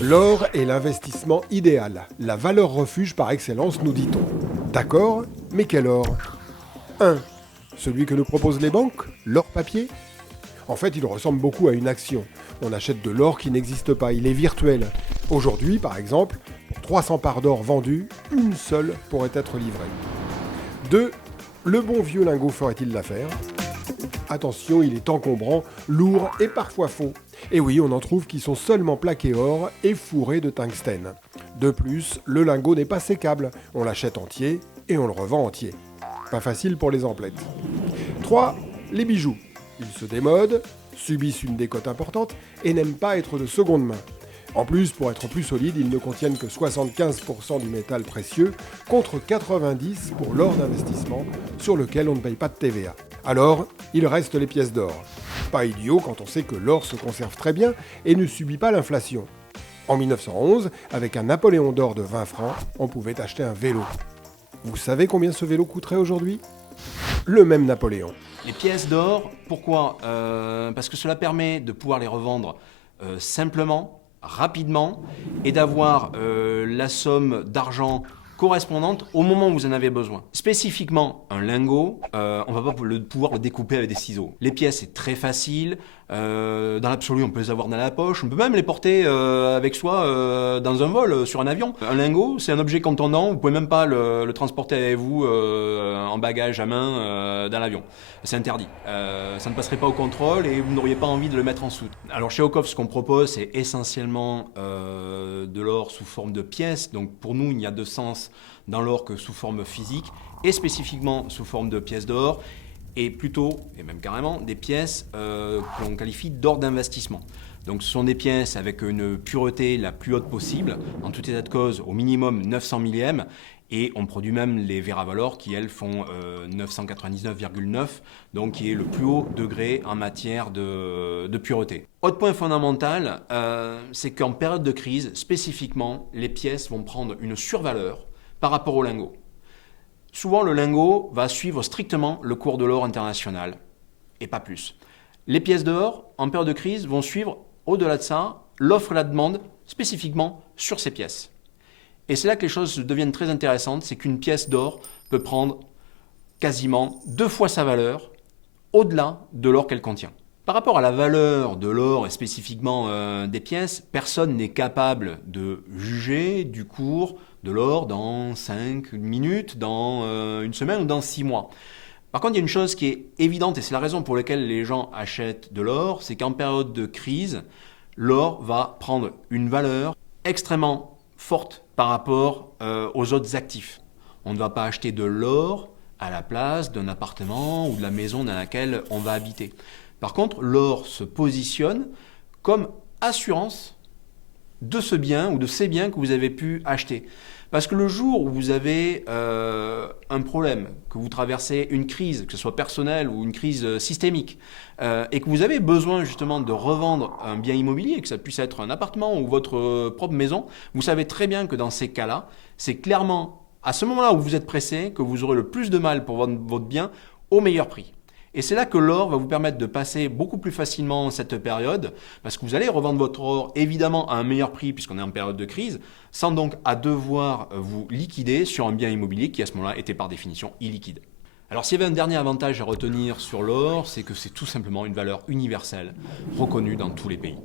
L'or est l'investissement idéal, la valeur refuge par excellence, nous dit-on. D'accord, mais quel or? 1. Celui que nous proposent les banques, l'or papier? En fait, il ressemble beaucoup à une action. On achète de l'or qui n'existe pas, il est virtuel. Aujourd'hui, par exemple, pour 300 parts d'or vendues, une seule pourrait être livrée. 2. Le bon vieux lingot ferait-il l'affaire? Attention, il est encombrant, lourd et parfois faux. Et oui, on en trouve qui sont seulement plaqués or et fourrés de tungstène. De plus, le lingot n'est pas sécable, on l'achète entier et on le revend entier. Pas facile pour les emplettes. 3. Les bijoux. Ils se démodent, subissent une décote importante et n'aiment pas être de seconde main. En plus, pour être plus solides, ils ne contiennent que 75% du métal précieux contre 90% pour l'or d'investissement sur lequel on ne paye pas de TVA. Alors, il reste les pièces d'or. Pas idiot quand on sait que l'or se conserve très bien et ne subit pas l'inflation. En 1911, avec un Napoléon d'or de 20 francs, on pouvait acheter un vélo. Vous savez combien ce vélo coûterait aujourd'hui? Le même Napoléon. Les pièces d'or, pourquoi? Parce que cela permet de pouvoir les revendre simplement, rapidement, et d'avoir la somme d'argent correspondante au moment où vous en avez besoin. Spécifiquement, un lingot, on va pas pouvoir le découper avec des ciseaux. Les pièces, c'est très facile. Dans l'absolu, on peut les avoir dans la poche. On peut même les porter avec soi dans un vol, sur un avion. Un lingot, c'est un objet contondant. Vous pouvez même pas le transporter avec vous en bagage à main dans l'avion. C'est interdit. Ça ne passerait pas au contrôle et vous n'auriez pas envie de le mettre en soute. Alors chez Ocoff, ce qu'on propose, c'est essentiellement de l'or sous forme de pièces. Donc pour nous, il n'y a de sens dans l'or que sous forme physique et spécifiquement sous forme de pièces d'or. Et plutôt, et même carrément, des pièces que l'on qualifie d'or d'investissement. Donc ce sont des pièces avec une pureté la plus haute possible, en tout état de cause au minimum 900 millièmes, et on produit même les Veravalor qui elles font 999,9, donc qui est le plus haut degré en matière de pureté. Autre point fondamental, c'est qu'en période de crise, spécifiquement, les pièces vont prendre une survaleur par rapport au lingot. Souvent, le lingot va suivre strictement le cours de l'or international, et pas plus. Les pièces d'or, en période de crise, vont suivre, au-delà de ça, l'offre et la demande, spécifiquement sur ces pièces. Et c'est là que les choses deviennent très intéressantes, c'est qu'une pièce d'or peut prendre quasiment 2 fois sa valeur, au-delà de l'or qu'elle contient. Par rapport à la valeur de l'or et spécifiquement des pièces, personne n'est capable de juger du cours de l'or dans 5 minutes, dans une semaine ou dans 6 mois. Par contre, il y a une chose qui est évidente et c'est la raison pour laquelle les gens achètent de l'or, c'est qu'en période de crise, l'or va prendre une valeur extrêmement forte par rapport aux autres actifs. On ne va pas acheter de l'or à la place d'un appartement ou de la maison dans laquelle on va habiter. Par contre, l'or se positionne comme assurance de ce bien ou de ces biens que vous avez pu acheter. Parce que le jour où vous avez un problème, que vous traversez une crise, que ce soit personnelle ou une crise systémique, et que vous avez besoin justement de revendre un bien immobilier, que ça puisse être un appartement ou votre propre maison, vous savez très bien que dans ces cas-là, c'est clairement à ce moment-là où vous êtes pressé que vous aurez le plus de mal pour vendre votre bien au meilleur prix. Et c'est là que l'or va vous permettre de passer beaucoup plus facilement cette période, parce que vous allez revendre votre or évidemment à un meilleur prix puisqu'on est en période de crise, sans donc à devoir vous liquider sur un bien immobilier qui à ce moment-là était par définition illiquide. Alors s'il y avait un dernier avantage à retenir sur l'or, c'est que c'est tout simplement une valeur universelle, reconnue dans tous les pays.